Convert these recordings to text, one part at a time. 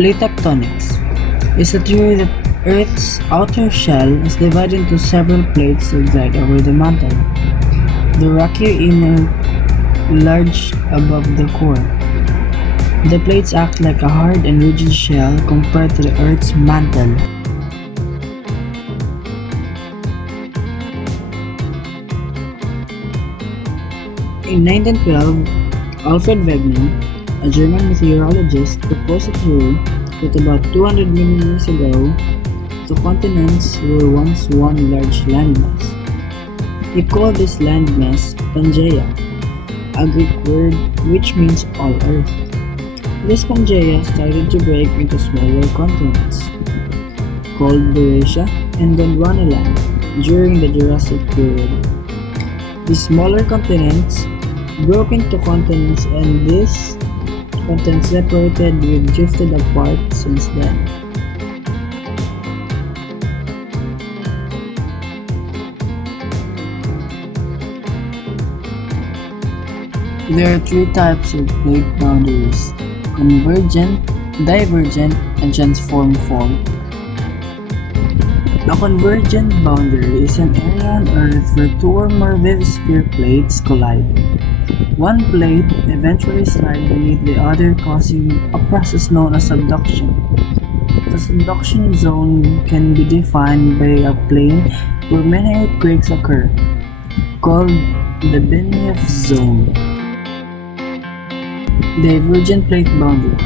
Plate tectonics is a theory that Earth's outer shell is divided into several plates that glide over the mantle. The rockier inner large above the core. The plates act like a hard and rigid shell compared to the Earth's mantle. In 1912, Alfred Wegener, a German meteorologist, proposed a theory that about 200 million years ago, the continents were once one large landmass. He called this landmass Pangaea, a Greek word which means all Earth. This Pangaea started to break into smaller continents, called Eurasia and Gondwanaland, during the Jurassic period. The smaller continents broke into continents, and these continents separated and drifted apart since then. There are three types of plate boundaries: convergent, divergent, and transform fault. A convergent boundary is an area on Earth where two or more sphere plates collide. One plate eventually slides beneath the other, causing a process known as subduction. The subduction zone can be defined by a plane where many earthquakes occur, called the beneath zone. Divergent plate boundary.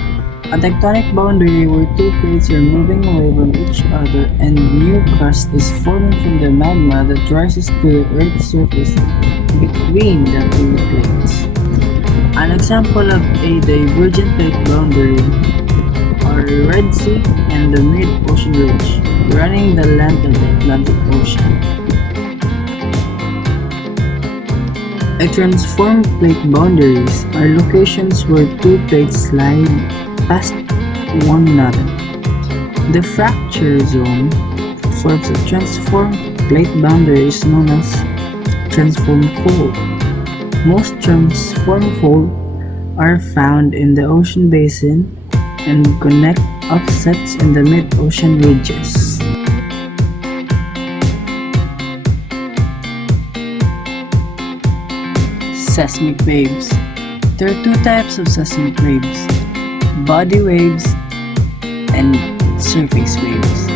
A tectonic boundary where two plates are moving away from each other and new crust is forming from the magma that rises to the Earth's surface between the two plates. An example of a divergent plate boundary are the Red Sea and the mid-ocean ridge, running the length of the Atlantic Ocean. A transformed plate boundaries are locations where two plates slide past one another. The fracture zone forms a transformed plate boundaries known as transform fold. Most transform fold are found in the ocean basin and connect offsets in the mid-ocean ridges. Seismic waves. There are two types of seismic waves: body waves and surface waves.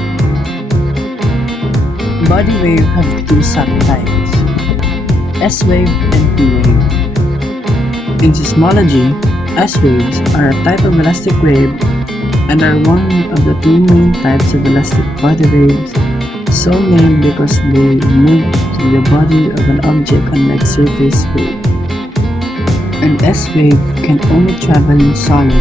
Body wave have two subtypes: S wave and P wave. In seismology, S waves are a type of elastic wave and are one of the two main types of elastic body waves, so named because they move through the body of an object, unlike surface wave. An S wave can only travel in solid.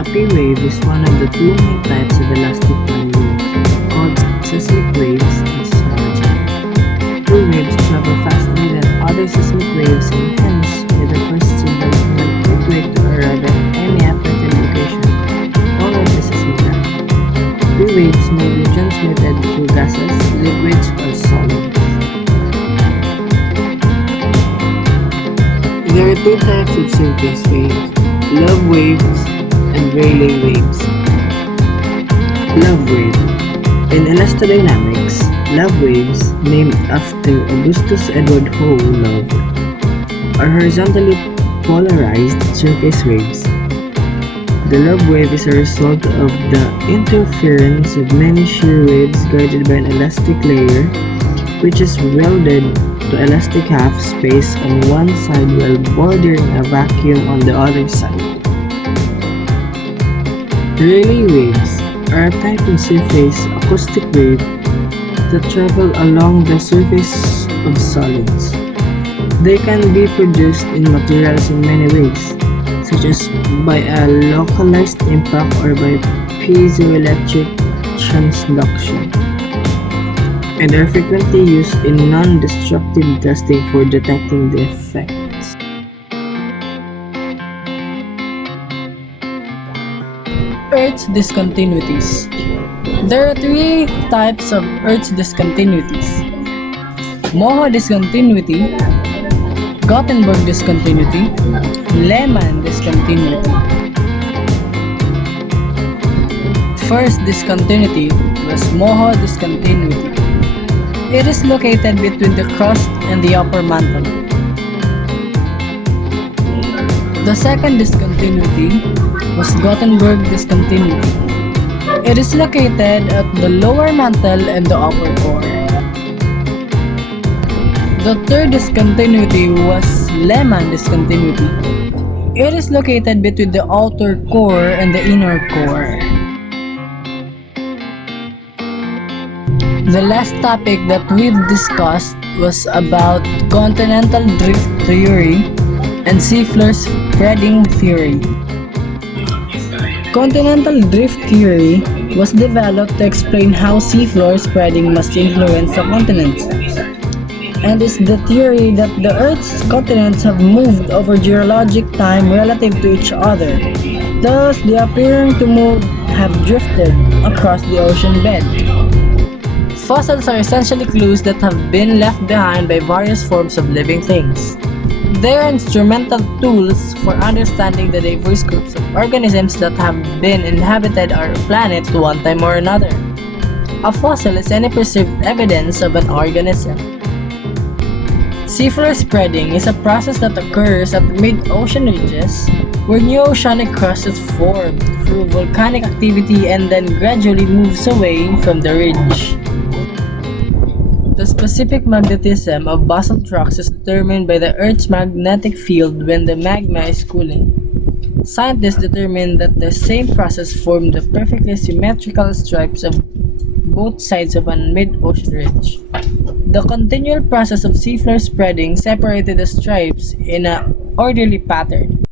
A P wave is one of the two main types of elastic body waves, called seismic waves in seismology. P waves travel faster than other seismic waves and hence are the first signal from an earthquake to arrive at any affected location or at the seismogram. P waves may be transmitted through gases, liquids, or solids. There are two types of surface waves: love waves and Rayleigh waves. Love wave. In elastodynamics, love waves, named after Augustus Edward Howe Love, are horizontally polarized surface waves. The love wave is a result of the interference of many shear waves guided by an elastic layer, which is welded to elastic half space on one side while bordering a vacuum on the other side. Rayleigh waves are a type of surface acoustic wave that travel along the surface of solids. They can be produced in materials in many ways, such as by a localized impact or by piezoelectric transduction, and are frequently used in non-destructive testing for detecting the effects. Earth's discontinuities. There are three types of Earth's discontinuities: Moha discontinuity, Gothenburg discontinuity, Lehman discontinuity. first discontinuity was Moho discontinuity. It is located between the crust and the upper mantle. The second discontinuity was Gothenburg discontinuity. It is located at the lower mantle and the upper core. The third discontinuity was Lehmann discontinuity. It is located between the outer core and the inner core. The last topic that we've discussed was about continental drift theory and seafloor spreading theory. Continental drift theory was developed to explain how seafloor spreading must influence the continents, and is the theory that the Earth's continents have moved over geologic time relative to each other. Thus, they appearing to have drifted across the ocean bed. Fossils are essentially clues that have been left behind by various forms of living things. They are instrumental tools for understanding the diverse groups of organisms that have been inhabited our planet to one time or another. A fossil is any preserved evidence of an organism. Seafloor spreading is a process that occurs at mid-ocean ridges where new oceanic crust is formed through volcanic activity and then gradually moves away from the ridge. The specific magnetism of basalt rocks is determined by the Earth's magnetic field when the magma is cooling. Scientists determined that the same process formed the perfectly symmetrical stripes of both sides of a mid-ocean ridge. The continual process of seafloor spreading separated the stripes in an orderly pattern.